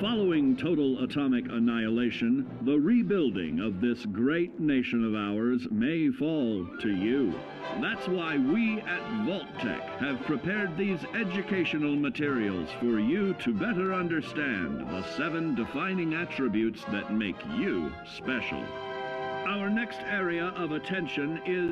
Following total atomic annihilation, the rebuilding of this great nation of ours may fall to you. That's why we at Vault-Tec have prepared these educational materials for you to better understand the 7 defining attributes that make you special. Our next area of attention is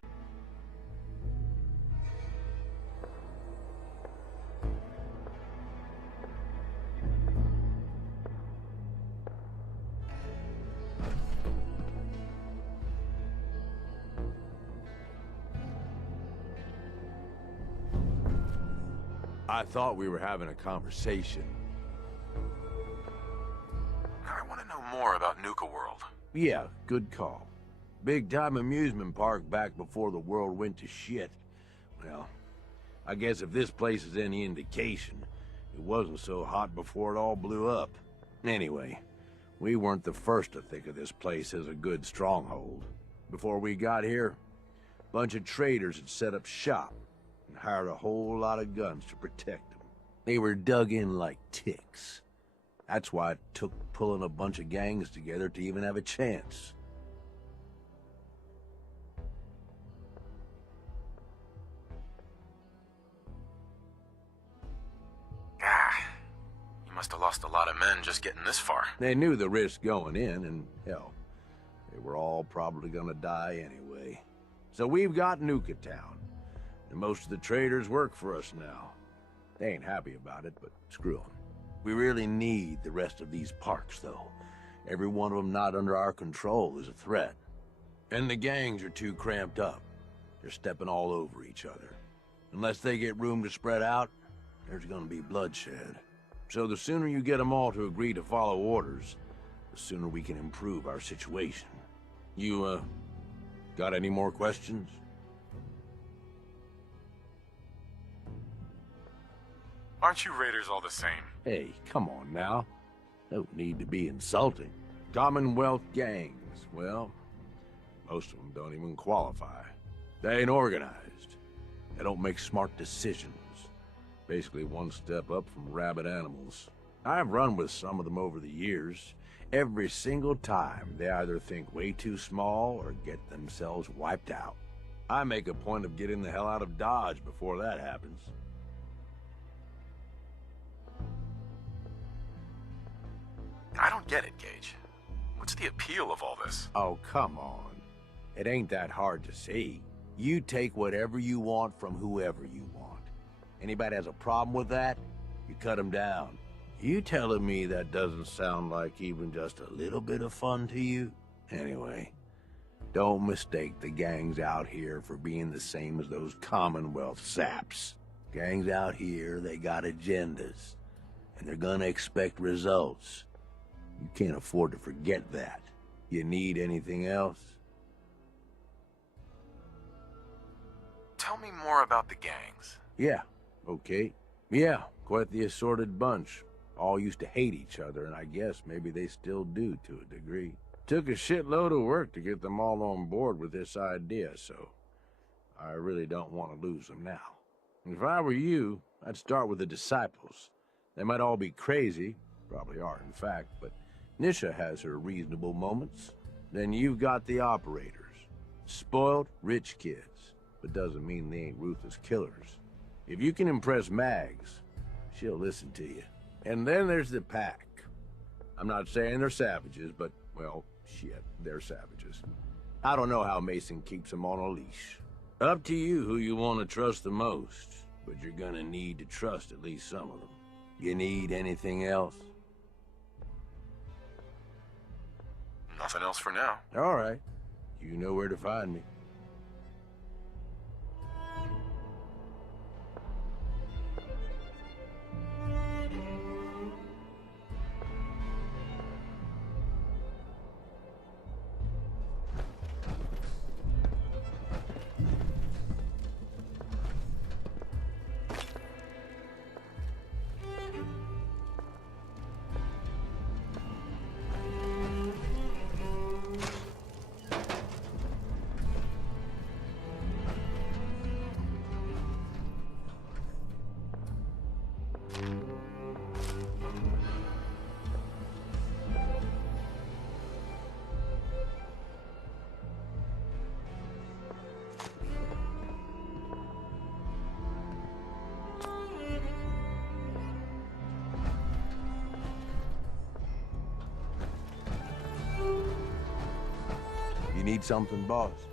I thought we were having a conversation. I want to know more about Nuka World. Yeah, good call. Big-time amusement park back before the world went to shit. Well, I guess if this place is any indication, it wasn't so hot before it all blew up. Anyway, we weren't the first to think of this place as a good stronghold. Before we got here, a bunch of traders had set up shop and hired a whole lot of guns to protect them. They were dug in like ticks. That's why it took pulling a bunch of gangs together to even have a chance. You must have lost a lot of men just getting this far. They knew the risk going in, and hell, they were all probably gonna die anyway. So we've got Nuka Town. And most of the traders work for us now. They ain't happy about it, but screw them. We really need the rest of these parks, though. Every one of them not under our control is a threat. And the gangs are too cramped up. They're stepping all over each other. Unless they get room to spread out, there's gonna be bloodshed. So the sooner you get them all to agree to follow orders, the sooner we can improve our situation. You, got any more questions? Aren't you raiders all the same? Hey, come on now. Don't need to be insulting. Commonwealth gangs, well, most of them don't even qualify. They ain't organized. They don't make smart decisions. Basically one step up from rabid animals. I've run with some of them over the years. Every single time, they either think way too small or get themselves wiped out. I make a point of getting the hell out of Dodge before that happens. I don't get it, Gage. What's the appeal of all this? Oh, come on. It ain't that hard to see. You take whatever you want from whoever you want. Anybody has a problem with that, you cut them down. You telling me that doesn't sound like even just a little bit of fun to you? Anyway, don't mistake the gangs out here for being the same as those Commonwealth saps. Gangs out here, they got agendas, and they're gonna expect results. You can't afford to forget that. You need anything else? Tell me more about the gangs. Yeah, okay. Yeah, quite the assorted bunch. All used to hate each other, and I guess maybe they still do to a degree. Took a shitload of work to get them all on board with this idea, so I really don't want to lose them now. If I were you, I'd start with the disciples. They might all be crazy, probably are in fact, but Nisha has her reasonable moments. Then you've got the operators. Spoiled, rich kids, but doesn't mean they ain't ruthless killers. If you can impress Mags, she'll listen to you. And then there's the pack. I'm not saying they're savages, but, well, shit, they're savages. I don't know how Mason keeps them on a leash. Up to you who you want to trust the most, but you're gonna need to trust at least some of them. You need anything else? Nothing else for now. All right. You know where to find me. need something, boss?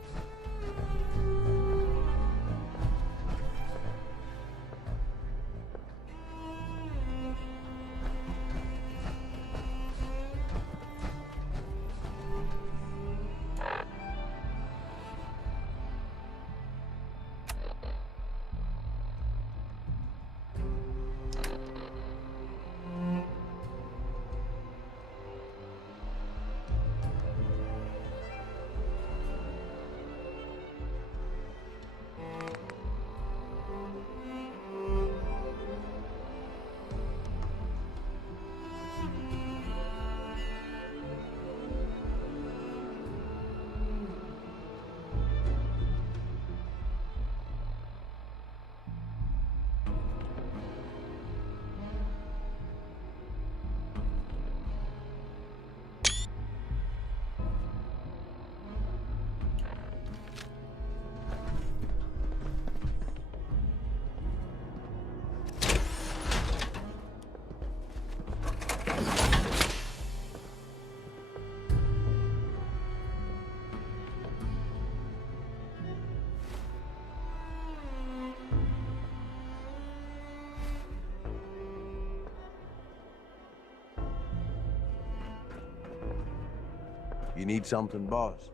You need something, boss?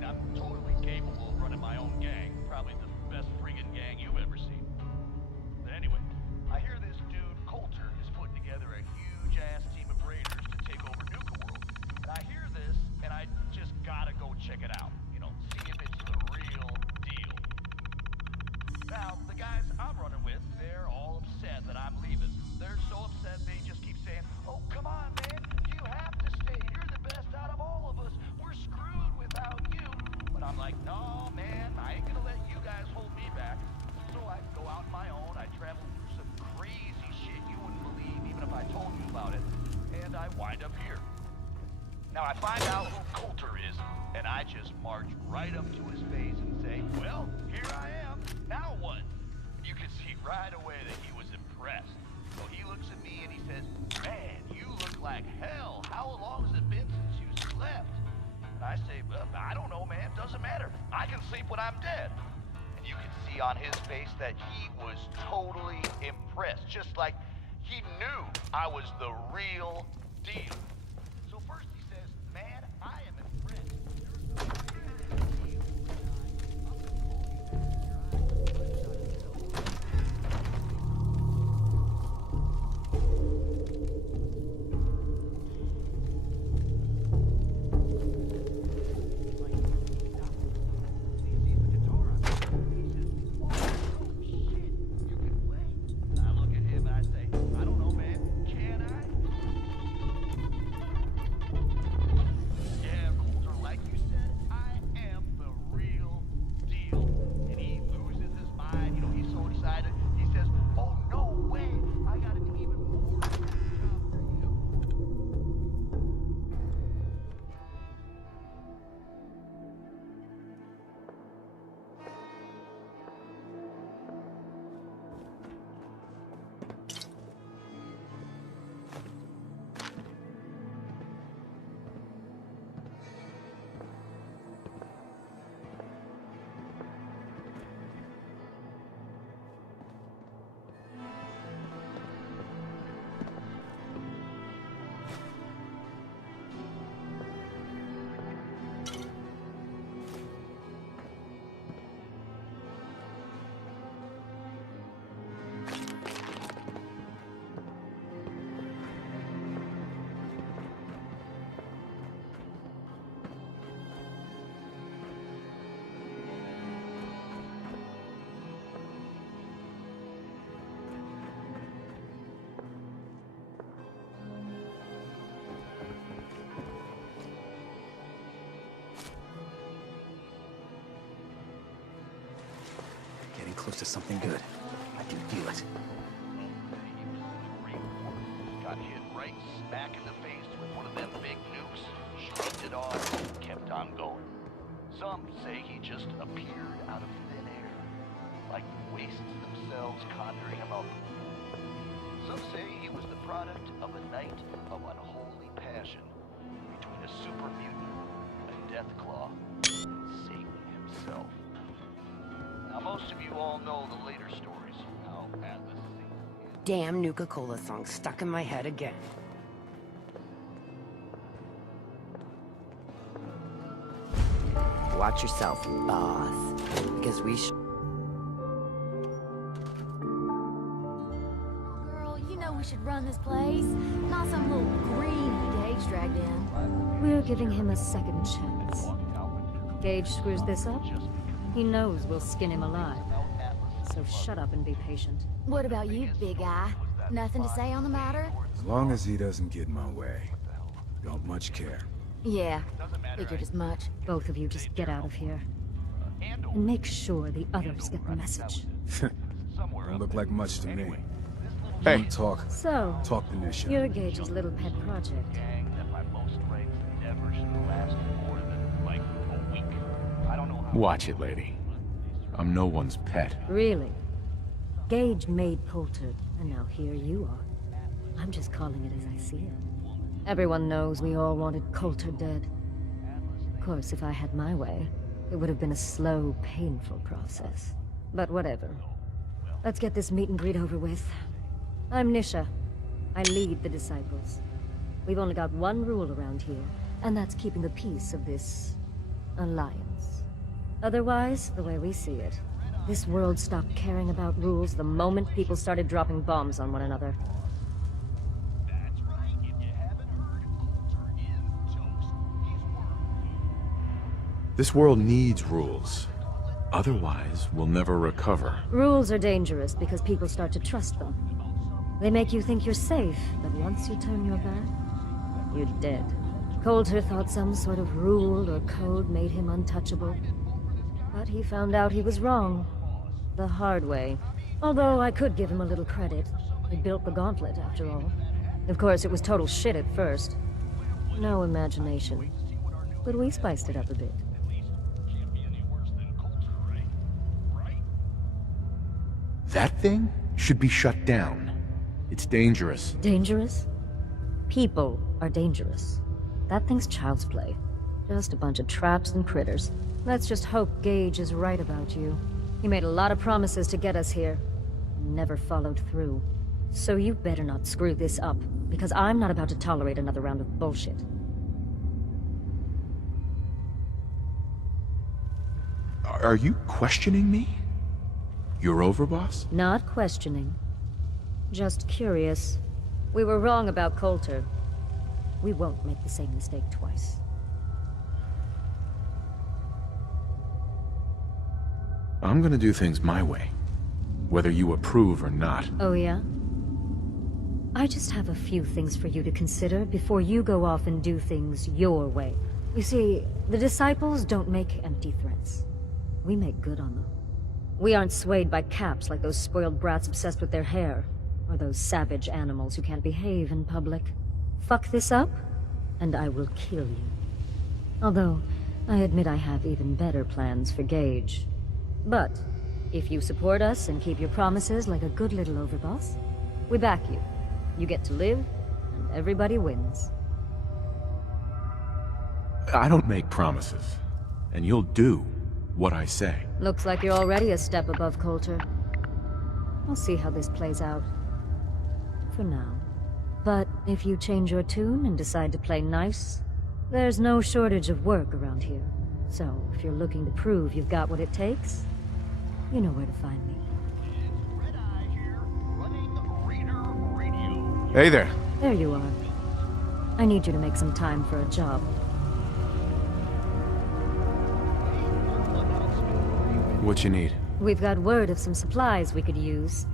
mean, I'm totally capable of running my own gang. Probably the best friggin' gang you've ever seen. But anyway, I hear this dude, Coulter, is putting together a huge-ass team of raiders to take over Nuka World. And I hear this, and I just gotta go check it out. You know, see if it's the real deal. Now, the guys I'm running with, they're all upset that I'm leaving. They're so upset they just keep saying, "Oh, come on, man, you have to stay. You're the best out of all of us. We're screwed without you." But I'm like, "No, man, I ain't gonna let you guys hold me back." So I go out on my own. I travel through some crazy shit you wouldn't believe even if I told you about it. And I wind up here. Now I find out who Coulter is, and I just march right up to his face and say, "Well, here I am. Now what?" You could see right away that he was impressed. So he looks at me and he says, "Man, you look like hell. How long has it been since you slept?" And I say, "Well, I don't know, man. Doesn't matter. I can sleep when I'm dead." And you could see on his face that he was totally impressed. Just like he knew I was the real deal. So first he says, "Man, I am impressed. You're the real deal." Close to something good. I can feel it. Got hit right smack in the face with one of them big nukes, shrugged it off, and kept on going. Some say he just appeared out of thin air, like wastes themselves conjuring him up. Some say he was the product of a night of unholy passion between a super mutant, a Deathclaw, and Satan himself. Now, most of you all know the later stories, how Atlas sings. Damn Nuka-Cola song stuck in my head again. Watch yourself, boss. Because we Girl, you know we should run this place. Not some little greedy Gage dragged in. We're giving him a second chance. Gage screws this up, he knows we'll skin him alive. So shut up and be patient. What about you, big guy? Nothing to say on the matter? As long as he doesn't get in my way. Don't much care. Yeah, figured as much. Both of you just get out of here. And make sure the others get the message. Don't look like much to me. Hey. Don't talk. So, Talk the nation. you're Gage's little pet project. Watch it, lady. I'm no one's pet. Really? Gage made Coulter, and now here you are. I'm just calling it as I see it. Everyone knows we all wanted Coulter dead. Of course, if I had my way, it would have been a slow, painful process. But whatever. Let's get this meet and greet over with. I'm Nisha. I lead the Disciples. We've only got one rule around here, and that's keeping the peace of this alliance. Otherwise, the way we see it, this world stopped caring about rules the moment people started dropping bombs on one another. That's right. If you haven't heard, Coulter is toast. He's world. This world needs rules. Otherwise, we'll never recover. Rules are dangerous because people start to trust them. They make you think you're safe, but once you turn your back, you're dead. Coulter thought some sort of rule or code made him untouchable. But he found out he was wrong. The hard way. Although I could give him a little credit. He built the gauntlet, after all. Of course, it was total shit at first. No imagination. But we spiced it up a bit. That thing should be shut down. It's dangerous. Dangerous? People are dangerous. That thing's child's play. Just a bunch of traps and critters. Let's just hope Gage is right about you. He made a lot of promises to get us here. Never followed through. So you better not screw this up, because I'm not about to tolerate another round of bullshit. Are you questioning me? You're over, boss? Not questioning. Just curious. We were wrong about Coulter. We won't make the same mistake twice. I'm gonna do things my way, whether you approve or not. Oh yeah? I just have a few things for you to consider before you go off and do things your way. You see, the disciples don't make empty threats. We make good on them. We aren't swayed by caps like those spoiled brats obsessed with their hair, or those savage animals who can't behave in public. Fuck this up, and I will kill you. Although, I admit I have even better plans for Gage. But, if you support us and keep your promises like a good little overboss, we back you. You get to live, and everybody wins. I don't make promises, and you'll do what I say. Looks like you're already a step above Coulter. We'll see how this plays out. For now. But if you change your tune and decide to play nice, there's no shortage of work around here. So, if you're looking to prove you've got what it takes, you know where to find me. Red Eye here, running Raider Radio. Hey there. There you are. I need you to make some time for a job. What you need? We've got word of some supplies we could use,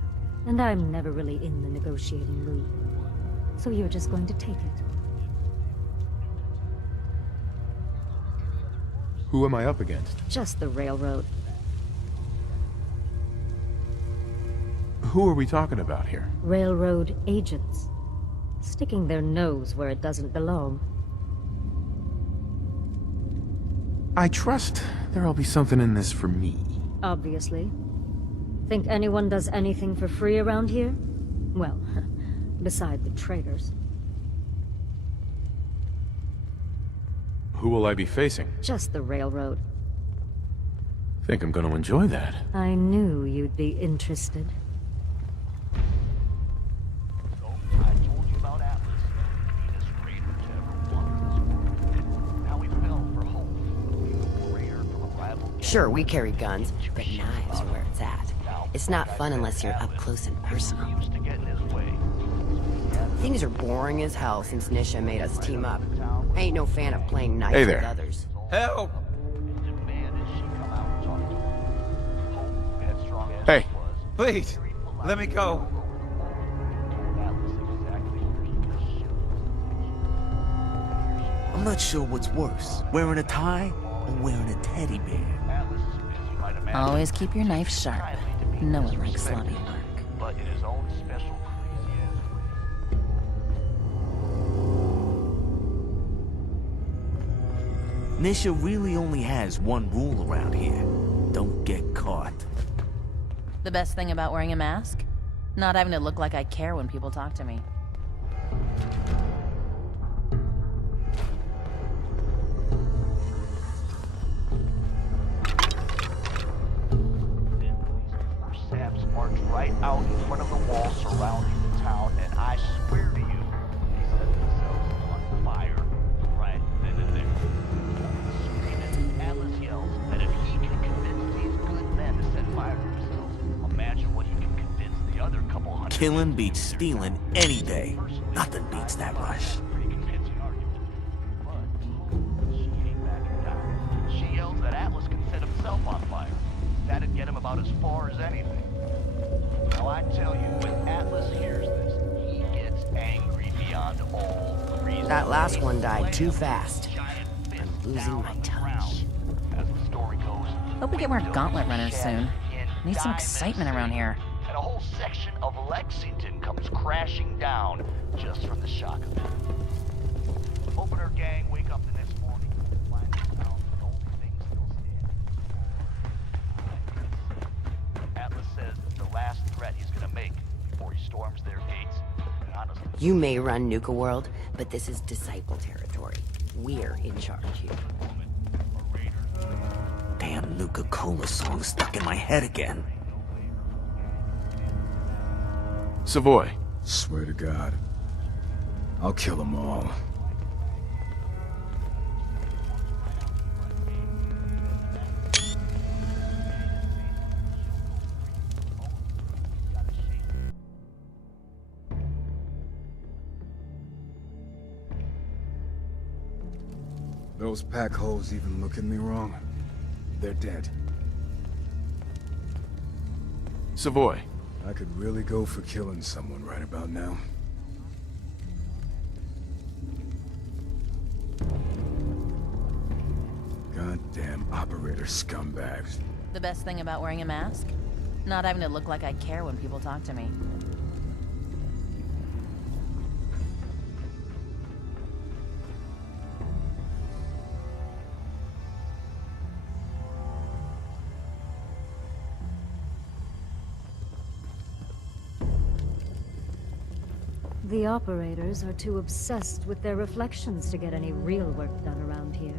and I'm never really in the negotiating mood. So you're just going to take it. Who am I up against? Just the railroad. Who are we talking about here? Railroad agents. Sticking their nose where it doesn't belong. I trust there'll be something in this for me. Obviously. Think anyone does anything for free around here? Well, beside the traitors. Who will I be facing? Just the railroad. Think I'm gonna enjoy that. I knew you'd be interested. So, I told you about Atlas. Meanest raider to ever walk this world. And how he fell for hope. A raider from a rival gang. Sure, we carry guns, but knives are where it's at. It's not fun unless you're up close and personal. Used to get in his way. Things are boring as hell since Nisha made us team up. I ain't no fan of playing nice Hey with there. others. Help! Hey. Please, let me go. I'm not sure what's worse, wearing a tie or wearing a teddy bear. Always keep your knife sharp. No one likes sloppy work. But in his own special Nisha really only has one rule around here. Don't get caught. The best thing about wearing a mask? Not having to look like I care when people talk to me. Saps marched right out in front of the wall surrounding the town, and I swear to you, they set themselves on fire right then and there. Screaming, Killing beats stealing any day. Nothing beats that rush. Pretty convincing argument. But she ain't backing down. She yells that Atlas can set himself on fire. That'd get him about as far as anything. Now I tell you, when Atlas hears this, he gets angry beyond all reason. That last one died too fast. I'm losing my touch. As the story goes, Hope we get more gauntlet runners soon. Need some excitement around here. and a whole section of Lexington comes crashing down just from the shock of it. Opener gang wake up the next morning, find the town the only thing still standing. Atlas says it's the last threat he's gonna make before he storms their gates. And honestly, You may run Nuka World, but this is Disciple territory. We're in charge here. Damn Nuka-Cola song stuck in my head again. Savoy. Swear to God, I'll kill them all. Those pack holes even look at me wrong. They're dead. Savoy. I could really go for killing someone right about now. Goddamn operator scumbags. The best thing about wearing a mask? Not having to look like I care when people talk to me. The operators are too obsessed with their reflections to get any real work done around here.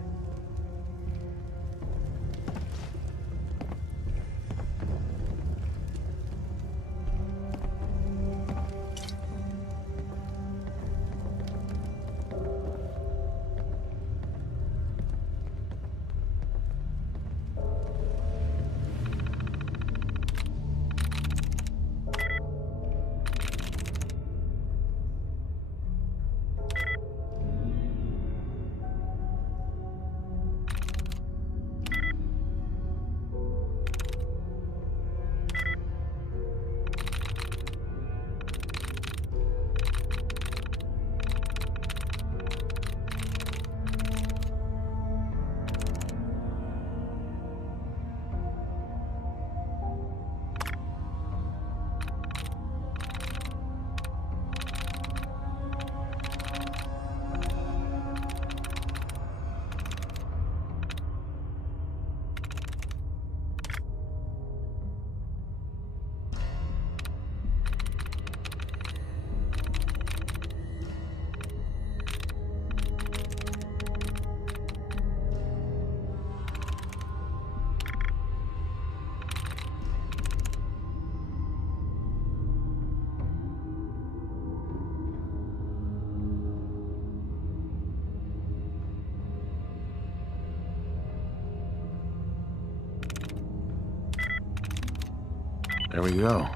There we go.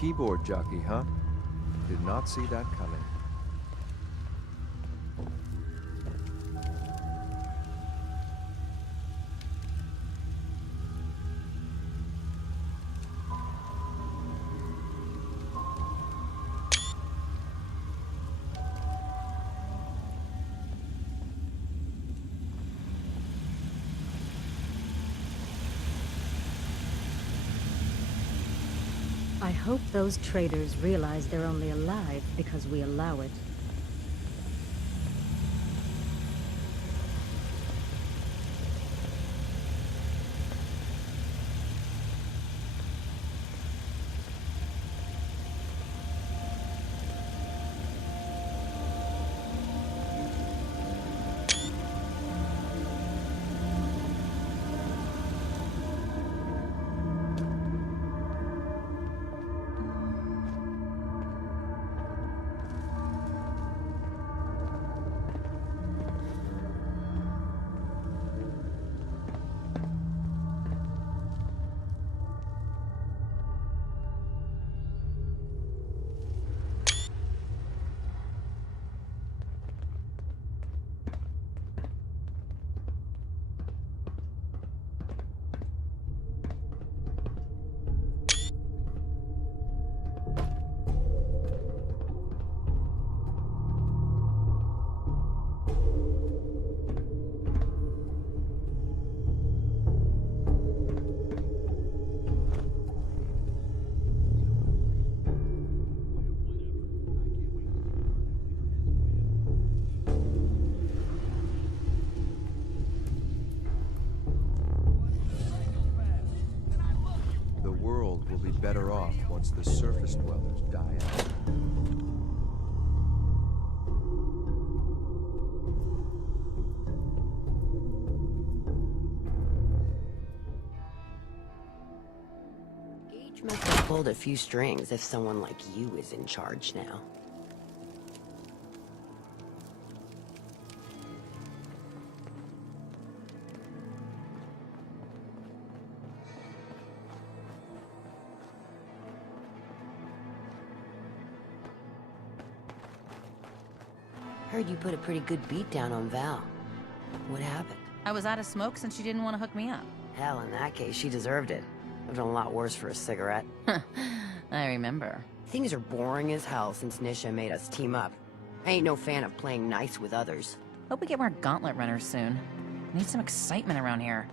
Keyboard jockey, huh? Did not see that coming. I hope those traitors realize they're only alive because we allow it. The world will be better off once the surface dwellers die out. Gage must have pulled a few strings if someone like you is in charge now. Heard you put a pretty good beat down on Val. What happened? I was out of smoke since she didn't want to hook me up. Hell, in that case, she deserved it. I've done a lot worse for a cigarette. I remember. Things are boring as hell since Nisha made us team up. I ain't no fan of playing nice with others. Hope we get more gauntlet runners soon. Need some excitement around here.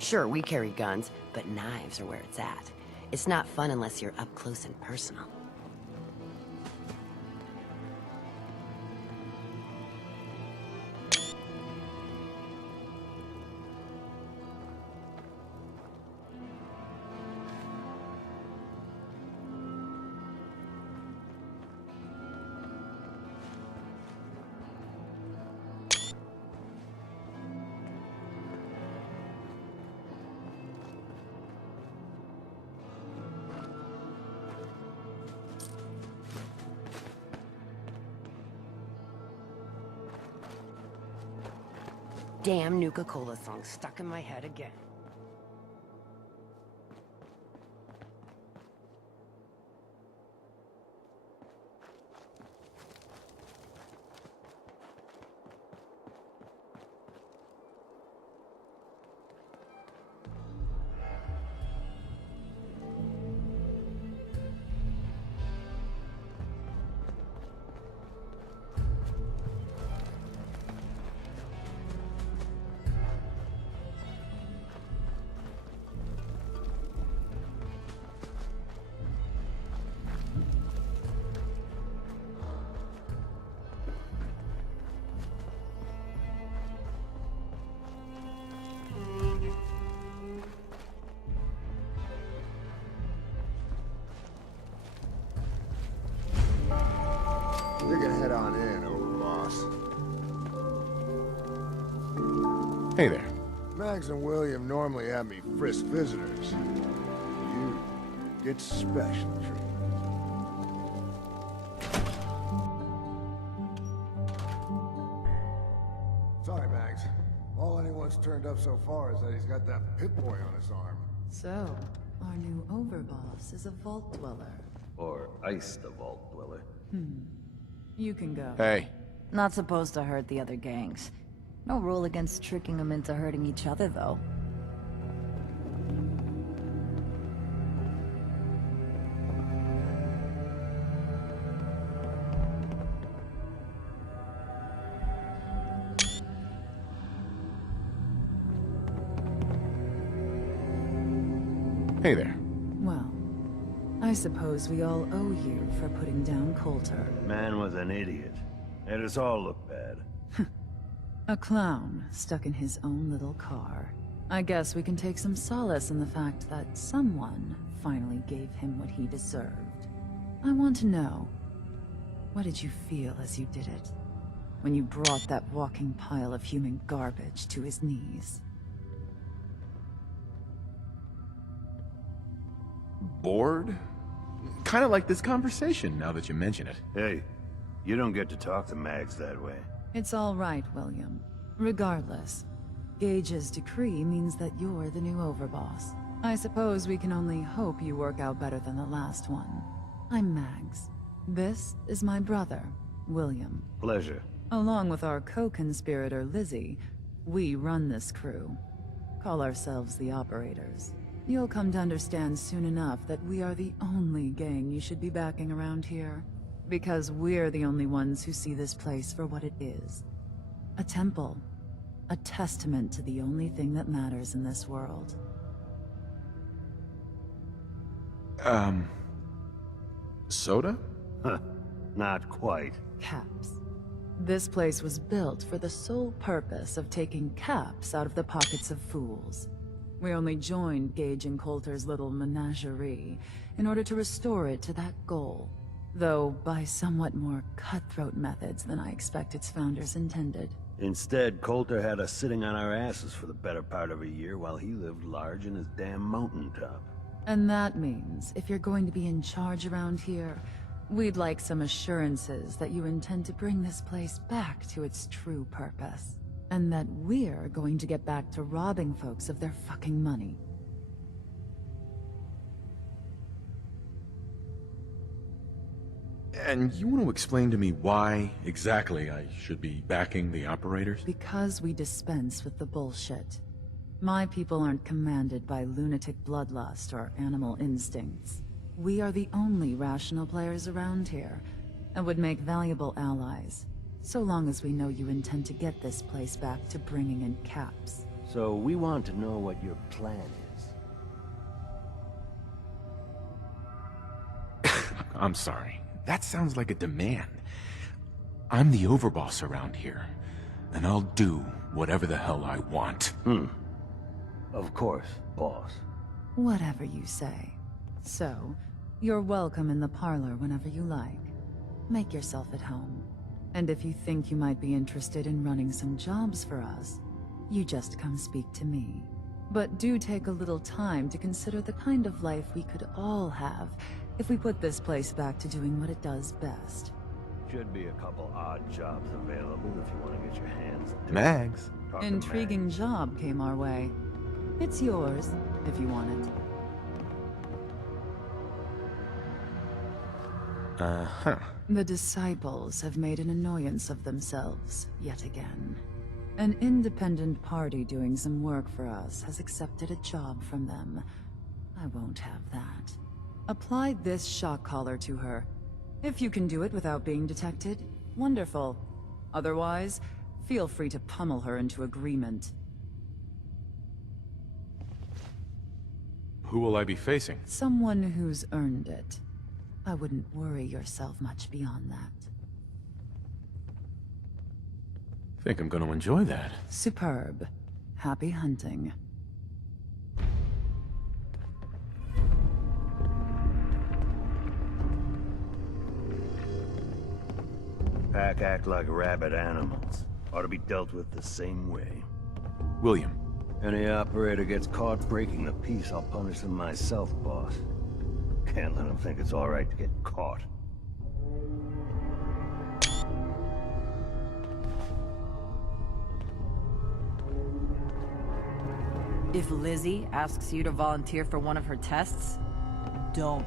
Sure, we carry guns, but knives are where it's at. It's not fun unless you're up close and personal. Damn Nuka-Cola song stuck in my head again. Hey there. Max and William normally have me frisk visitors. You get special treatment. Sorry, Max. All anyone's turned up so far is that he's got that Pip-Boy on his arm. So, our new overboss is a vault dweller. Or iced the vault dweller. You can go. Hey. Not supposed to hurt the other gangs. No rule against tricking them into hurting each other, though. Hey there. Well, I suppose we all owe you for putting down Coulter. Man was an idiot. Made us all look bad. A clown stuck in his own little car. I guess we can take some solace in the fact that someone finally gave him what he deserved. I want to know, what did you feel as you did it? When you brought that walking pile of human garbage to his knees? Bored? Kind of like this conversation, now that you mention it. Hey, you don't get to talk to Mags that way. It's all right, William. Regardless, Gage's decree means that you're the new overboss. I suppose we can only hope you work out better than the last one. I'm Mags. This is my brother, William. Pleasure. Along with our co-conspirator, Lizzie, we run this crew. Call ourselves the Operators. You'll come to understand soon enough that we are the only gang you should be backing around here. Because we're the only ones who see this place for what it is. A temple. A testament to the only thing that matters in this world. Soda? Huh. Not quite. Caps. This place was built for the sole purpose of taking caps out of the pockets of fools. We only joined Gage and Coulter's little menagerie in order to restore it to that goal. Though by somewhat more cutthroat methods than I expect its founders intended. Instead, Coulter had us sitting on our asses for the better part of a year while he lived large in his damn mountaintop. And that means, if you're going to be in charge around here, we'd like some assurances that you intend to bring this place back to its true purpose. And that we're going to get back to robbing folks of their fucking money. And you want to explain to me why exactly I should be backing the Operators? Because we dispense with the bullshit. My people aren't commanded by lunatic bloodlust or animal instincts. We are the only rational players around here, and would make valuable allies, so long as we know you intend to get this place back to bringing in caps. So we want to know what your plan is. I'm sorry. That sounds like a demand. I'm the overboss around here, and I'll do whatever the hell I want. Of course, boss. Whatever you say. So, you're welcome in the parlor whenever you like. Make yourself at home. And if you think you might be interested in running some jobs for us, you just come speak to me. But do take a little time to consider the kind of life we could all have if we put this place back to doing what it does best. Should be a couple odd jobs available if you want to get your hands dirty. Mags. Intriguing job came our way. It's yours, if you want it. Uh-huh. The Disciples have made an annoyance of themselves, yet again. An independent party doing some work for us has accepted a job from them. I won't have that. Apply this shock collar to her. If you can do it without being detected, wonderful. Otherwise, feel free to pummel her into agreement. Who will I be facing? Someone who's earned it. I wouldn't worry yourself much beyond that. Think I'm gonna enjoy that. Superb. Happy hunting. Pack act like rabid animals. Ought to be dealt with the same way. William. Any operator gets caught breaking the peace, I'll punish them myself, boss. Can't let them think it's all right to get caught. If Lizzie asks you to volunteer for one of her tests, don't.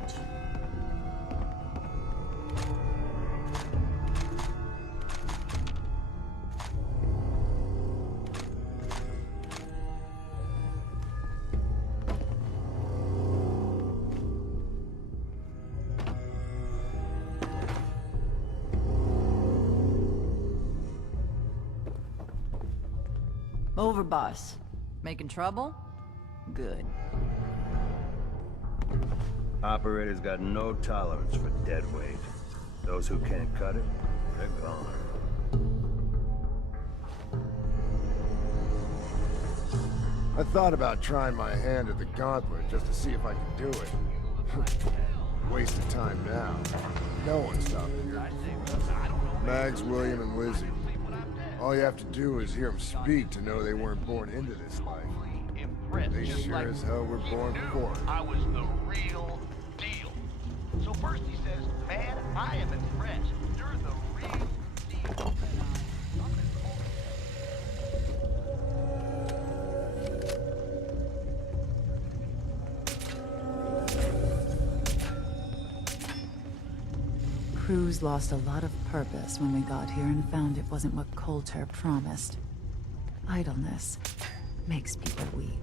Over, boss. Making trouble? Good. Operators got no tolerance for dead weight. Those who can't cut it, they're gone. I thought about trying my hand at the gauntlet just to see if I could do it. Waste of time now. No one's stopping here. Mags, William, and Lizzie. All you have to do is hear them speak to know they weren't born into this life. They sure as hell were born for it. I was the real deal. So first he says, man, I am impressed. You're the real deal. Cruz lost a lot of purpose when we got here and found it wasn't what Coulter promised. Idleness makes people weak.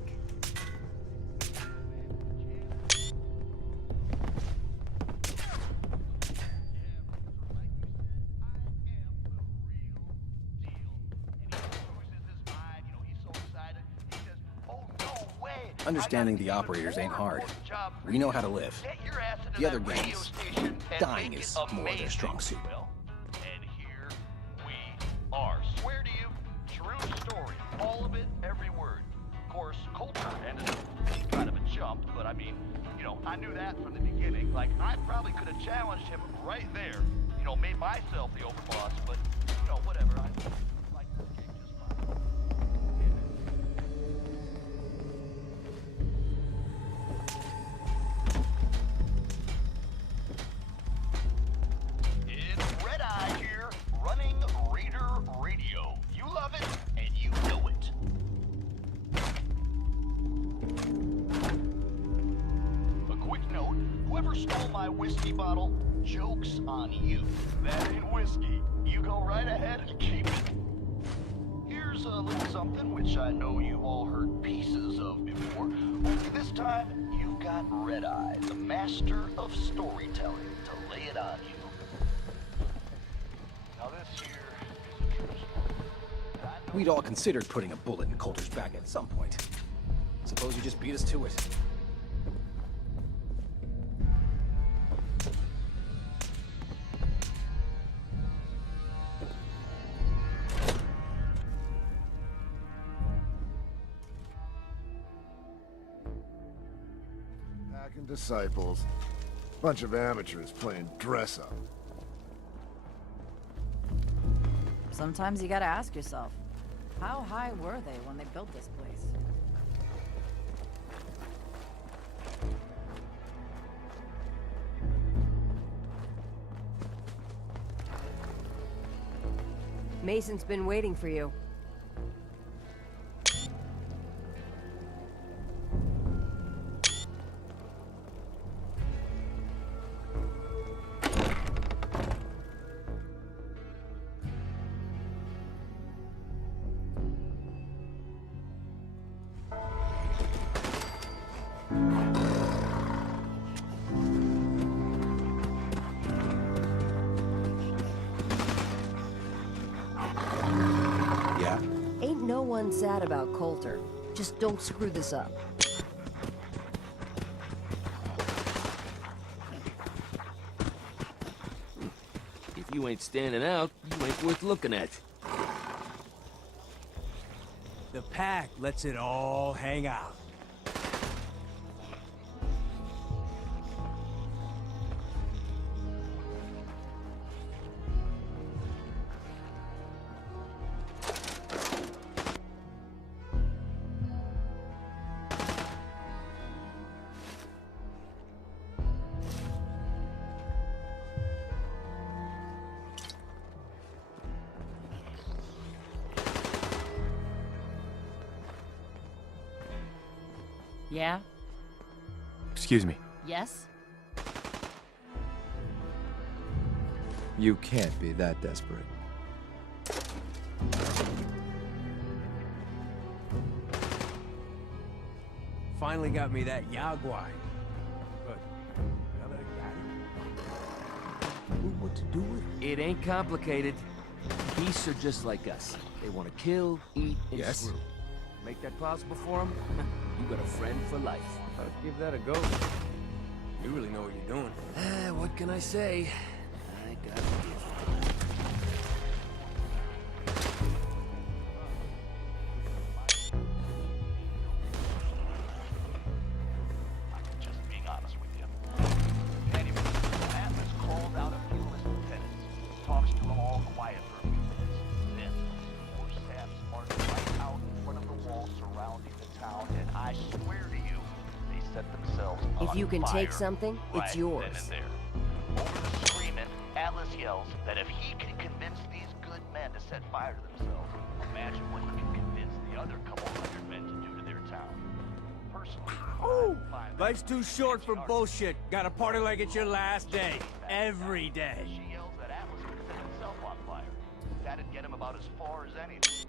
Understanding the operators ain't hard. We know how to live. The other gangs, dying is more their strong suit. And here we are. Swear to you, true story. All of it, every word. Of course, Coulter ended up being kind of a chump, but I mean, you know, I knew that from the beginning. Like, I probably could have challenged him right there. You know, made myself the overboss, but, you know, whatever. I like this game just fine. It's Red Eye here, running Raider Radio. You love it, and you know it. A quick note, whoever stole my whiskey bottle, joke's on you. That ain't whiskey. You go right ahead and keep it. Here's a little something which I know you've all heard pieces of before. Only this time, you've got Red Eye, the master of storytelling, to lay it on you. Now this here is a true story. We'd all considered putting a bullet in Coulter's back at some point. Suppose you just beat us to it. Packing disciples. Bunch of amateurs playing dress-up. Sometimes you gotta ask yourself, how high were they when they built this place? Mason's been waiting for you. Ain't no one sad about Coulter. Just don't screw this up. If you ain't standing out, you ain't worth looking at. The pack lets it all hang out. Yeah? Excuse me. Yes? You can't be that desperate. Finally got me that Yaguai. But now that I got it, what to do with it? It ain't complicated. Beasts are just like us. They want to kill, eat, and Yes? screw. Make that possible for them? You got a friend for life. I'll give that a go. You really know what you're doing. What can I say? I got a gift. Just being honest with you. Anyway, Atlas calls out a few of his lieutenants, talks to them all quiet for a few minutes. Then, four Saps march right out in front of the wall surrounding the town, and I swear to you, they set themselves on If you can fire take something, right it's yours. then and there. Over the screaming, Atlas yells that if he can convince these good men to set fire to themselves, imagine what he can convince the other couple hundred men to do to their town. Personally, Oh! Life's too short for bullshit. Gotta party like it's your last day. Every day. She yells that Atlas can set himself on fire. That'd get him about as far as anything.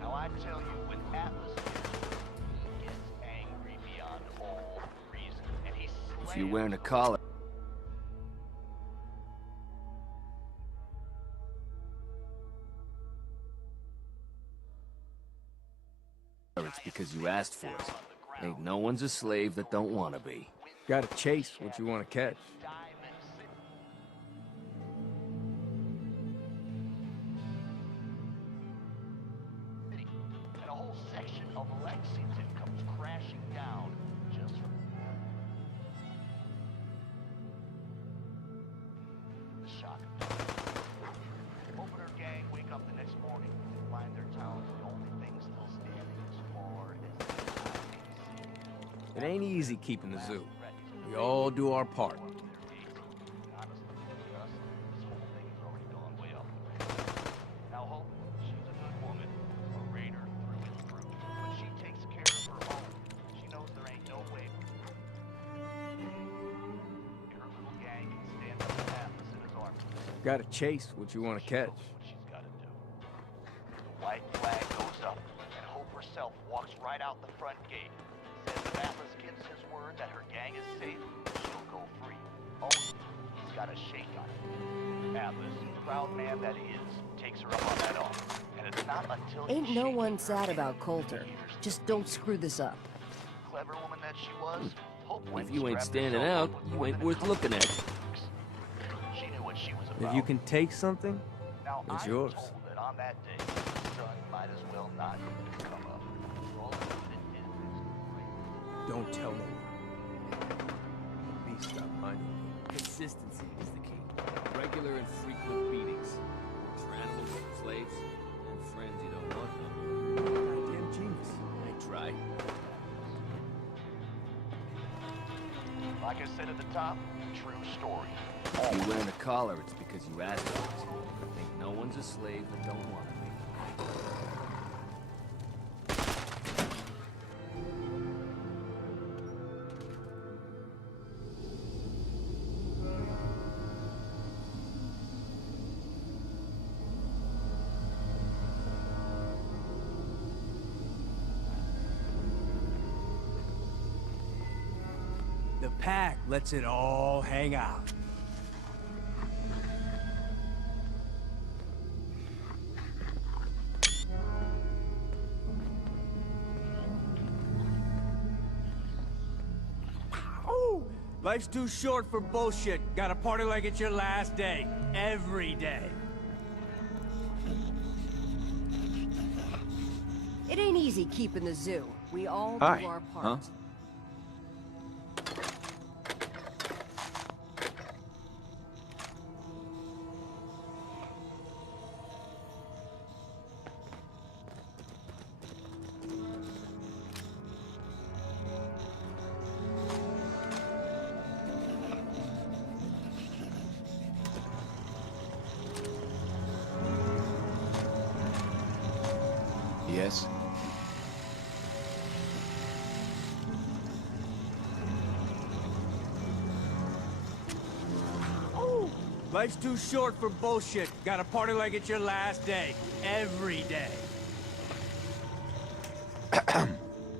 Now I tell you, when Atlas gets angry beyond all reason, and he If you're wearing a collar... It's because you asked for it. Ain't no one's a slave that don't want to be. Gotta chase what you want to catch. and a whole section of Lexington comes crashing down just from the shock. Opener gang wake up the next morning and find their town the only thing still standing as far as the eye can see. It ain't easy keeping the zoo. We all do our part. Now Hope, she's a good woman, a raider through and through. But she takes care of her own. She knows there ain't no way her little gang can stand up to Atlas in his army. Gotta chase what you want to catch. She's got to do. The white flag goes up, and Hope herself walks right out the front gate. Says if Atlas gives his word that her gang is safe, she'll go free. Only he's got a shake on it. Atlas, proud man that he is, takes her up on that offer. And it's not until Ain't no one sad about Coulter. Just don't screw this up. clever woman that she was, Hope went If you and ain't strapped standing herself out, up with you more ain't than a worth couple looking at. She knew what she was about. If you can take something, Now, it's I'm yours. told that on that day, the sun might as well not even come up. For all the good it did, don't tell no one. Beast stop minding me. Consistency is the key. Regular and frequent beatings. Works for animals, slaves, and friends you don't want no more. Goddamn genius. I try. like I said at the top, true story. If you're wearing a collar, it's because you asked for it. Ain't no one's a slave that don't want to be. The pack lets it all hang out. Oh! Life's too short for bullshit. Gotta party like it's your last day. Every day. It ain't easy keeping the zoo. We all Hi. do our part. Huh? Yes? Life's too short for bullshit. Gotta party like it's your last day. Every day.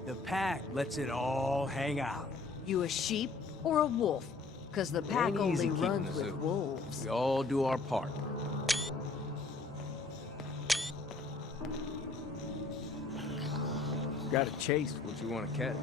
The pack lets it all hang out. You a sheep or a wolf? Because the pack Ain't only easy keeping runs the with zoo. wolves. We all do our part. Gotta chase what you want to catch.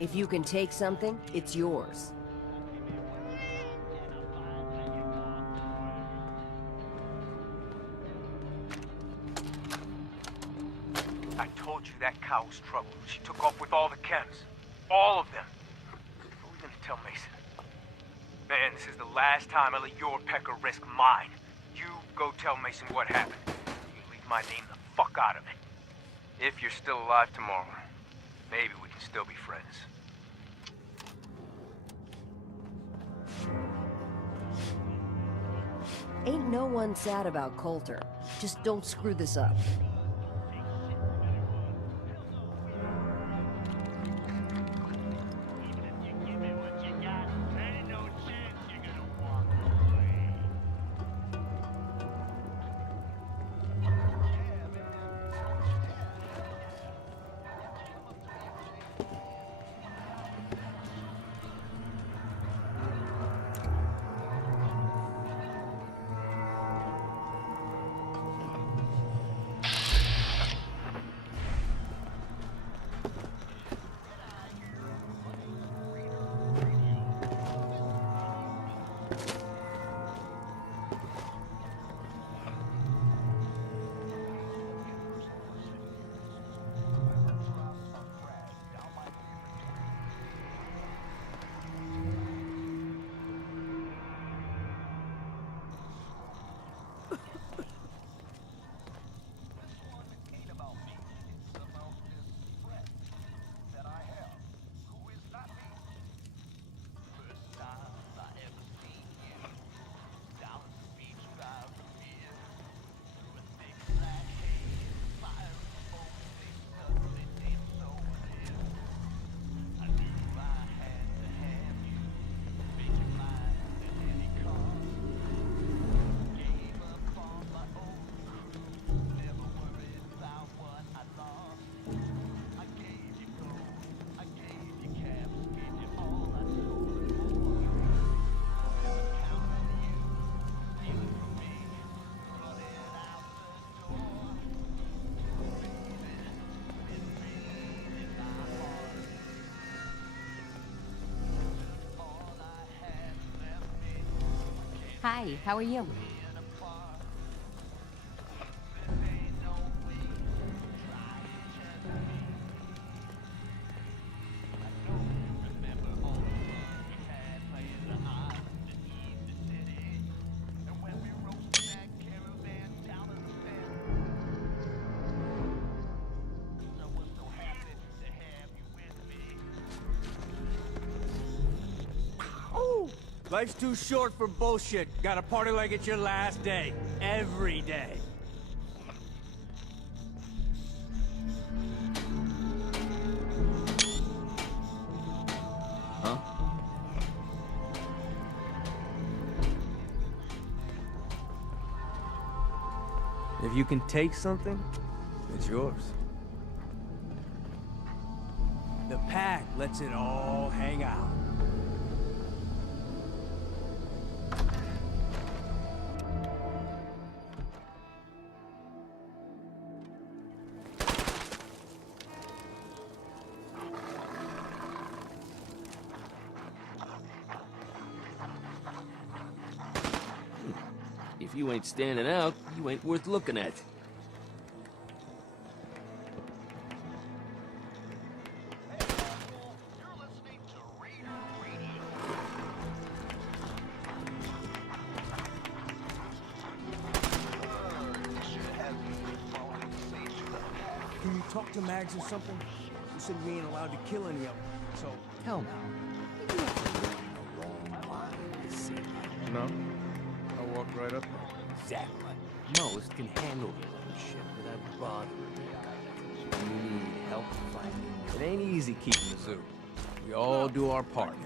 If you can take something, it's yours. I told you that cow was trouble. She took off with all the chems. All of them. What are we gonna tell Mason? Man, this is the last time I let your pecker risk mine. You go tell Mason what happened. You leave my name the fuck out of it. If you're still alive tomorrow, maybe we can still be friends. Ain't no one sad about Coulter. Just don't screw this up. Hi, how are you? Life's too short for bullshit. Gotta party like it's your last day. Every day. Huh? If you can take something, it's yours. The pack lets it all hang out. If you ain't standing out, you ain't worth looking at. Can you talk to Mags or something? You said we ain't allowed to kill any of them, so... Hell no. You have to live in a long line to see. No? I'll walk right up there. Exactly. Most can handle their own shit without bothering you. When you need help fighting, it ain't easy keeping the zoo. We all do our part.